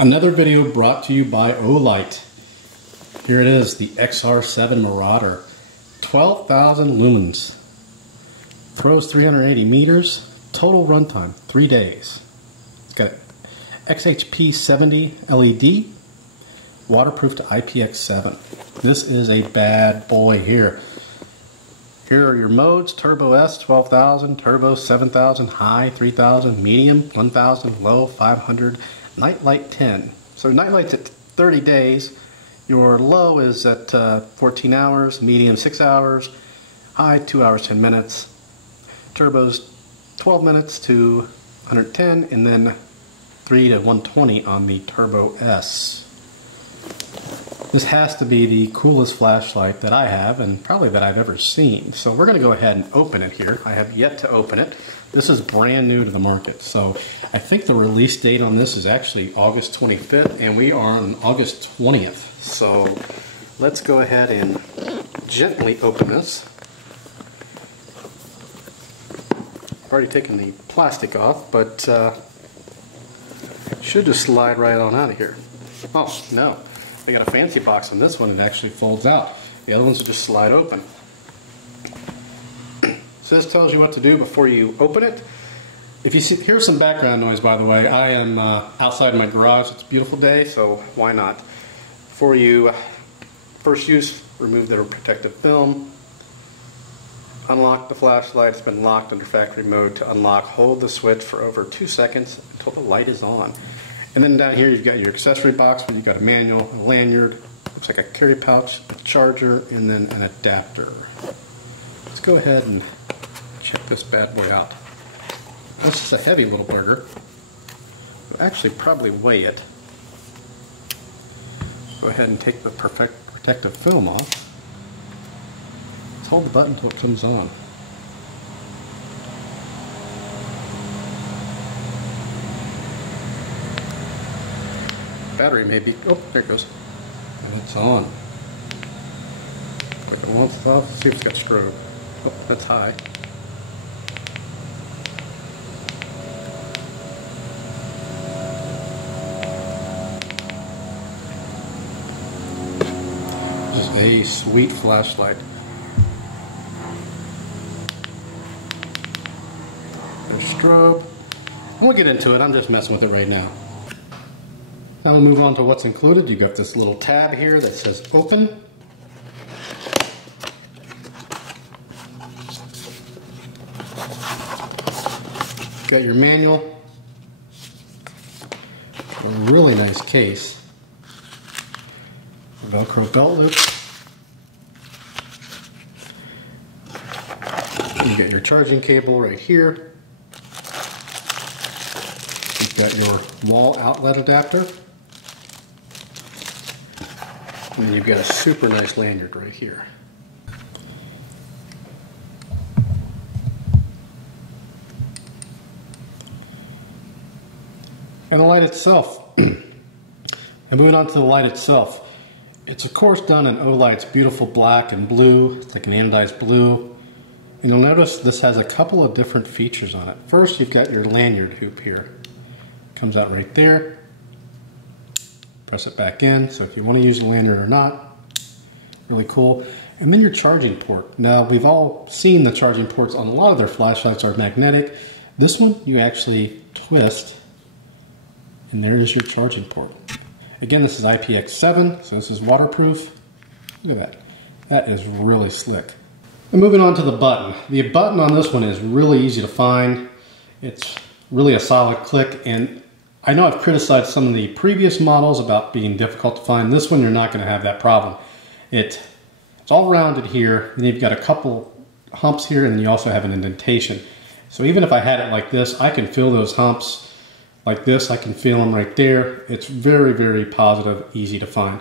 Another video brought to you by Olight. Here it is, the XR7 Marauder. 12,000 lumens. Throws 380 meters. Total runtime, 3 days. It's got XHP 70 LED. Waterproof to IPX7. This is a bad boy here. Here are your modes: Turbo S 12,000, Turbo 7,000, High 3,000, Medium 1,000, Low 500, Nightlight 10. So Nightlight's at 30 days. Your low is at 14 hours, medium 6 hours, high 2 hours 10 minutes. Turbo's 12 minutes to 110, and then 3 to 120 on the Turbo S. This has to be the coolest flashlight that I have, and probably that I've ever seen. So we're going to go ahead and open it here. I have yet to open it. This is brand new to the market. So I think the release date on this is actually August 25th, and we are on August 20th. So let's go ahead and gently open this. I've already taken the plastic off, but should just slide right on out of here. Oh, no. They got a fancy box on this one. It actually folds out. The other ones will just slide open. So this tells you what to do before you open it. If you hear some background noise, by the way, I am outside my garage. It's a beautiful day, so why not? Before you first use, remove the protective film. Unlock the flashlight. It's been locked under factory mode. To unlock, hold the switch for over 2 seconds until the light is on. And then down here you've got your accessory box where you've got a manual, a lanyard, looks like a carry pouch, a charger, and then an adapter. Let's go ahead and check this bad boy out. This is a heavy little burger. We'll actually probably weigh it. Go ahead and take the protective film off. Let's hold the button until it comes on. Battery may be, oh, there it goes. And it's on. Click it once, it's off, see if it's got strobe. Oh, that's high. Just a sweet flashlight. There's strobe. We'll get into it, I'm just messing with it right now. Now we'll move on to what's included. You've got this little tab here that says open. You've got your manual. A really nice case. Velcro belt loop. You got your charging cable right here. You've got your wall outlet adapter. And then you've got a super nice lanyard right here. And the light itself. And moving on to the light itself. It's of course done in Olight's beautiful black and blue. It's like an anodized blue. And you'll notice this has a couple of different features on it. First, you've got your lanyard hoop here. Comes out right there. Press it back in, so if you want to use the lanyard or not, really cool. And then your charging port. Now, we've all seen the charging ports on a lot of their flashlights are magnetic. This one, you actually twist, and there is your charging port. Again, this is IPX7, so this is waterproof. Look at that. That is really slick. And moving on to the button. The button on this one is really easy to find. It's really a solid click, and I know I've criticized some of the previous models about being difficult to find. This one, you're not going to have that problem. It's all rounded here, and you've got a couple humps here, and then you also have an indentation. So even if I had it like this, I can feel those humps like this. I can feel them right there. It's very, very positive, easy to find.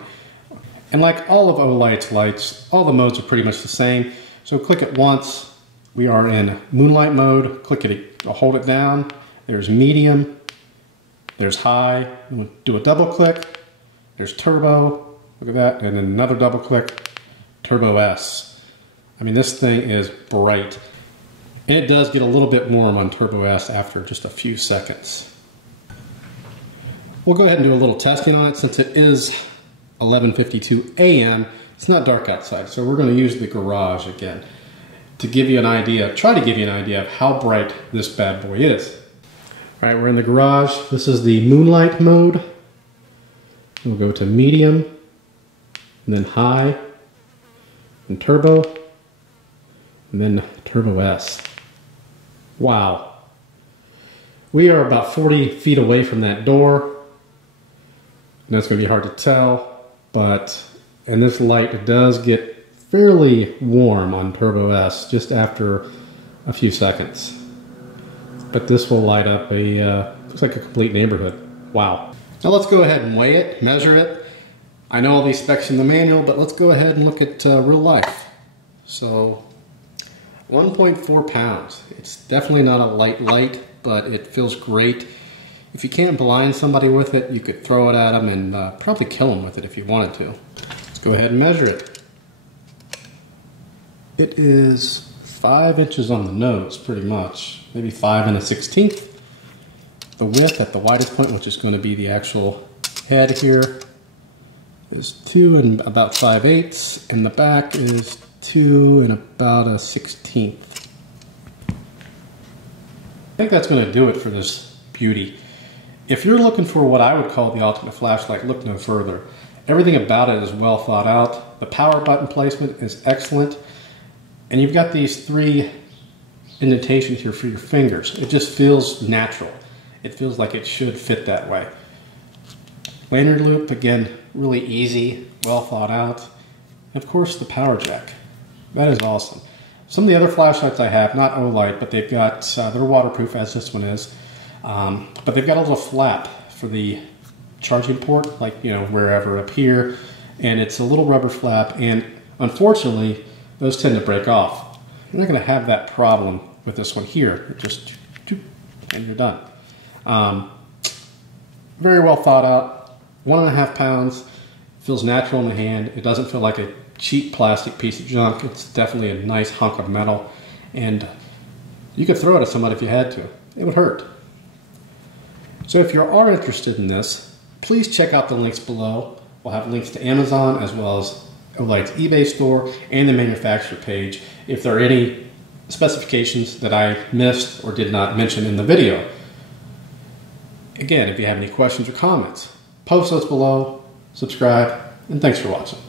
And like all of Olight's lights, all the modes are pretty much the same. So click it once. We are in moonlight mode. Click it, hold it down. There's medium. There's high, do a double click, there's turbo, look at that, and then another double click, Turbo S. I mean, this thing is bright. And it does get a little bit warm on Turbo S after just a few seconds. We'll go ahead and do a little testing on it since it is 11:52 a.m. It's not dark outside, so we're going to use the garage again to give you an idea, try to give you an idea of how bright this bad boy is. All right, we're in the garage. This is the moonlight mode. We'll go to medium, and then high, and turbo, and then turbo S. Wow. We are about 40 feet away from that door. And that's going to be hard to tell, but in this light it does get fairly warm on turbo S just after a few seconds. But this will light up looks like a complete neighborhood. Wow. Now let's go ahead and weigh it, measure it. I know all these specs in the manual, but let's go ahead and look at real life. So 1.4 pounds. It's definitely not a light, but it feels great. If you can't blind somebody with it, you could throw it at them and probably kill them with it if you wanted to. Let's go ahead and measure it. It is 5 inches on the nose, pretty much. Maybe 5 1/16. The width at the widest point, which is going to be the actual head here, is 2 and about 5/8, and the back is 2 and about 1/16. I think that's going to do it for this beauty. If you're looking for what I would call the ultimate flashlight, look no further. Everything about it is well thought out. The power button placement is excellent. And you've got these 3 indentations here for your fingers. It just feels natural. It feels like it should fit that way. Lanyard loop, again, really easy, well thought out. And of course, the power jack. That is awesome. Some of the other flashlights I have, not Olight, but they've got, they're waterproof as this one is. But they've got a little flap for the charging port, like, you know, wherever up here. And it's a little rubber flap, and unfortunately, those tend to break off. You're not going to have that problem with this one here. Just, and you're done. Very well thought out. 1.5 pounds. Feels natural in the hand. It doesn't feel like a cheap plastic piece of junk. It's definitely a nice hunk of metal. And you could throw it at somebody if you had to. It would hurt. So if you are interested in this, please check out the links below. We'll have links to Amazon as well as Olight's eBay store and the manufacturer page if there are any specifications that I missed or did not mention in the video. Again, if you have any questions or comments, post those below, subscribe, and thanks for watching.